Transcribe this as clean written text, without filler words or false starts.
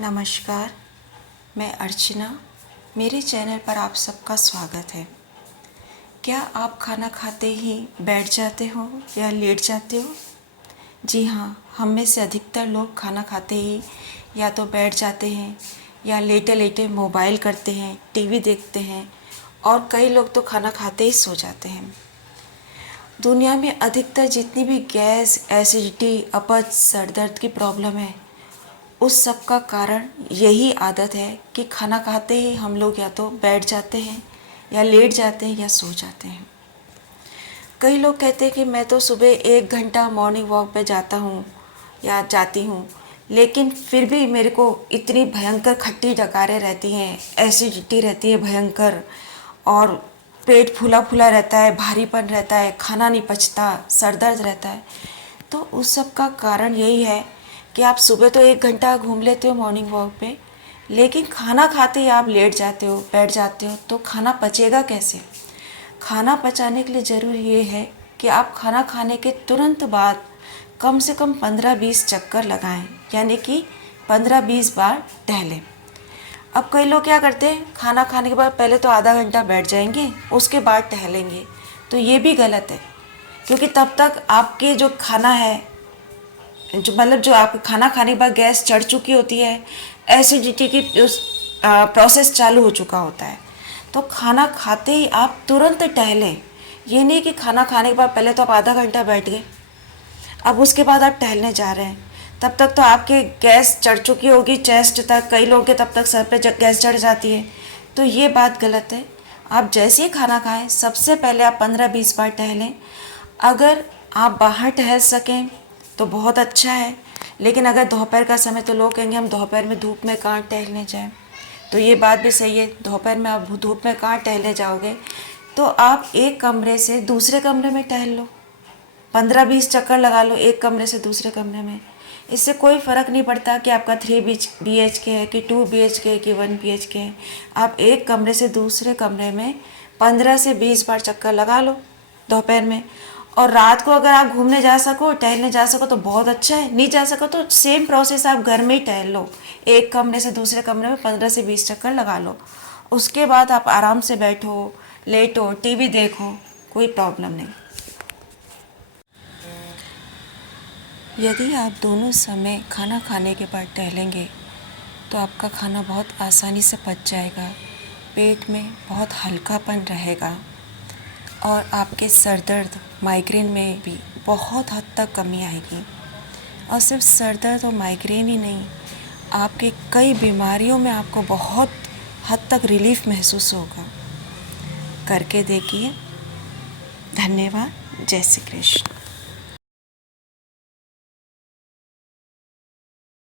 नमस्कार, मैं अर्चना। मेरे चैनल पर आप सबका स्वागत है। क्या आप खाना खाते ही बैठ जाते हो या लेट जाते हो? जी हाँ, हम में से अधिकतर लोग खाना खाते ही या तो बैठ जाते हैं या लेटे लेटे मोबाइल करते हैं, टीवी देखते हैं और कई लोग तो खाना खाते ही सो जाते हैं। दुनिया में अधिकतर जितनी भी गैस, एसिडिटी, अपच, सर दर्द की प्रॉब्लम है, उस सब का कारण यही आदत है कि खाना खाते ही हम लोग या तो बैठ जाते हैं या लेट जाते हैं या सो जाते हैं। कई लोग कहते हैं कि मैं तो सुबह 1 घंटा मॉर्निंग वॉक पे जाता हूँ या जाती हूँ, लेकिन फिर भी मेरे को इतनी भयंकर खट्टी डकारें रहती हैं, एसिडिटी रहती है भयंकर, और पेट फूला फूला रहता है, भारीपन रहता है, खाना नहीं पचता, सर दर्द रहता है। तो उस सब का कारण यही है कि आप सुबह तो 1 घंटा घूम लेते हो मॉर्निंग वॉक पे, लेकिन खाना खाते ही आप लेट जाते हो, बैठ जाते हो, तो खाना पचेगा कैसे? खाना पचाने के लिए ज़रूरी ये है कि आप खाना खाने के तुरंत बाद कम से कम 15-20 चक्कर लगाएं, यानी कि 15-20 बार टहलें। अब कई लोग क्या करते हैं, खाना खाने के बाद पहले तो आधा घंटा बैठ जाएंगे, उसके बाद टहलेंगे। तो ये भी गलत है, क्योंकि तब तक आपके जो खाना है, जो आप खाना खाने के बाद गैस चढ़ चुकी होती है, एसिडिटी की उस प्रोसेस चालू हो चुका होता है। तो खाना खाते ही आप तुरंत टहलें। ये नहीं कि खाना खाने के बाद पहले तो आप आधा घंटा बैठ गए, अब उसके बाद आप टहलने जा रहे हैं, तब तक तो आपके गैस चढ़ चुकी होगी चेस्ट तक, कई लोगों के तब तक सर पे गैस चढ़ जाती है। तो ये बात गलत है। आप जैसे ही खाना खाएं, सबसे पहले आप 15-20 बार टहलें। अगर आप बाहर टहल सकें तो बहुत अच्छा है, लेकिन अगर दोपहर का समय, तो लोग कहेंगे हम दोपहर में धूप में कहाँ टहलने जाएं। तो ये बात भी सही है, दोपहर में आप धूप में कहाँ टहलने जाओगे। तो आप एक कमरे से दूसरे कमरे में टहल लो, 15-20 चक्कर लगा लो एक कमरे से दूसरे कमरे में। इससे कोई फ़र्क नहीं पड़ता कि आपका 3 BHK है कि 2 BHK है कि 1 BHK है। आप एक कमरे से दूसरे कमरे में 15 से 20 बार चक्कर लगा लो दोपहर में। और रात को अगर आप घूमने जा सको, टहलने जा सको तो बहुत अच्छा है, नहीं जा सको तो सेम प्रोसेस आप घर में ही टहल लो, एक कमरे से दूसरे कमरे में 15 से 20 चक्कर लगा लो। उसके बाद आप आराम से बैठो, लेटो, टीवी देखो, कोई प्रॉब्लम नहीं। यदि आप दोनों समय खाना खाने के बाद टहलेंगे तो आपका खाना बहुत आसानी से पच जाएगा, पेट में बहुत हल्कापन रहेगा और आपके सर दर्द, माइग्रेन में भी बहुत हद तक कमी आएगी। और सिर्फ सर दर्द और माइग्रेन ही नहीं, आपके कई बीमारियों में आपको बहुत हद तक रिलीफ महसूस होगा। करके देखिए। धन्यवाद। जय श्री कृष्ण।